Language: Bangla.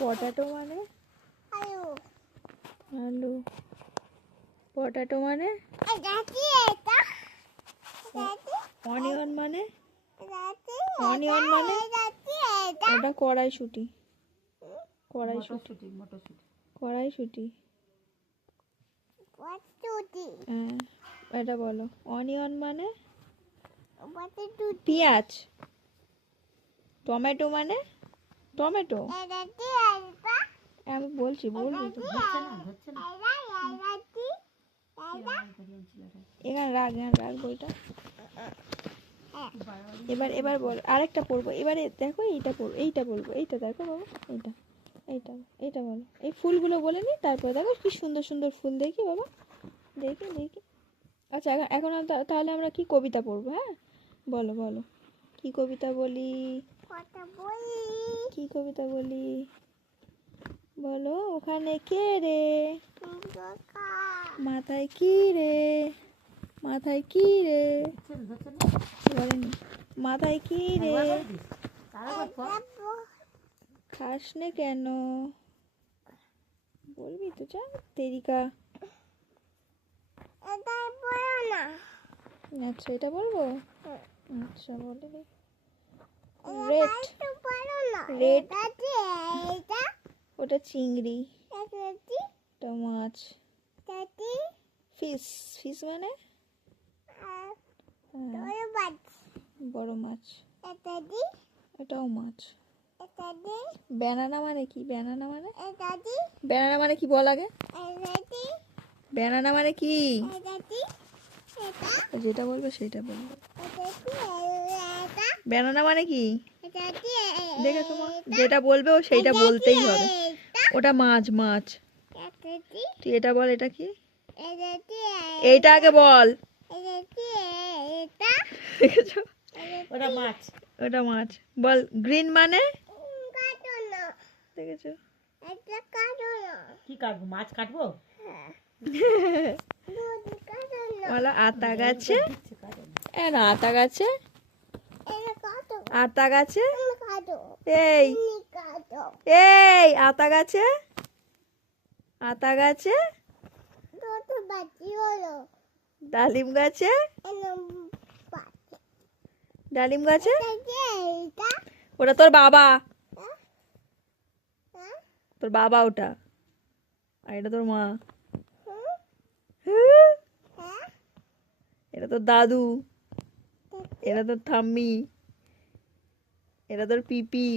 পটাটো মানে আলু। পটাটো মানে অনিয়ন মানে অনিয়ন মানে ওটা কড়াইশুঁটি। কড়াইশুঁটি কড়াইশুঁটি। হ্যাঁ, এটা বলো। অনিয়ন মানে পেঁয়াজ। টমেটো মানে টমেটো। আমি বলছি বলবি তো। এখানে রাখ, রাখ বইটা। এবার বল, আরেকটা পড়বো এবারে। দেখো এইটা পড়বো, এইটা বলবো। এইটা দেখো বাবা, এইটা এইটা এইটা বলো। এই ফুলগুলো বলে নি, তারপর দেখো কি সুন্দর সুন্দর ফুল। দেখি বাবা, দেখি দেখি। আচ্ছা, এখন তাহলে আমরা কি কবিতা পড়বো? হ্যাঁ, বলো বলো, কি কবিতা বলি? কি কবিতা বলি বলো। ওখানে কে রে? মাথায় কি রে? মাথায় কি রে? বলেনি। মাথায় কি রে? খাস নে কেন? বলবি তো, যা তেরিকা। আচ্ছা, এটা বলবো। আচ্ছা, বলে রে। রেড রেড, ওটা চিংড়ি। ওটা মাছ। ফিশ। ফিশ মানে বড় মাছ। এটাও মাছ। ব্যানানা মানে কি? ব্যানানা মানে ব্যানানা মানে কি বল আগে। ব্যানানা মানে কি? যেটা বলবে সেটা বলবে। ব্যানানা মানে কি দেখে তোমার, যেটা বলবে ও সেইটা বলতেই হবে। ওটা মাছ। মাছ। তুই এটা বল, এটা কি? এইটা আগে বল। ওটা মাছ। ওটা মাছ বল। গ্রিন মানে দেখেছো? কি কাটবো? মাছ কাটবো? বলো আতা গাছে। আতা গাছে। আতা গাছে। এই এই আতা গাছে। আতা গাছে। ডালিম গাছে। ডালিম গাছে। ওটা তোর বাবা। তোর বাবা ওটা। আর এটা তোর মা। এটা তোর দাদু। এটা তোর ঠাম্মি। এটা তোর পিপি।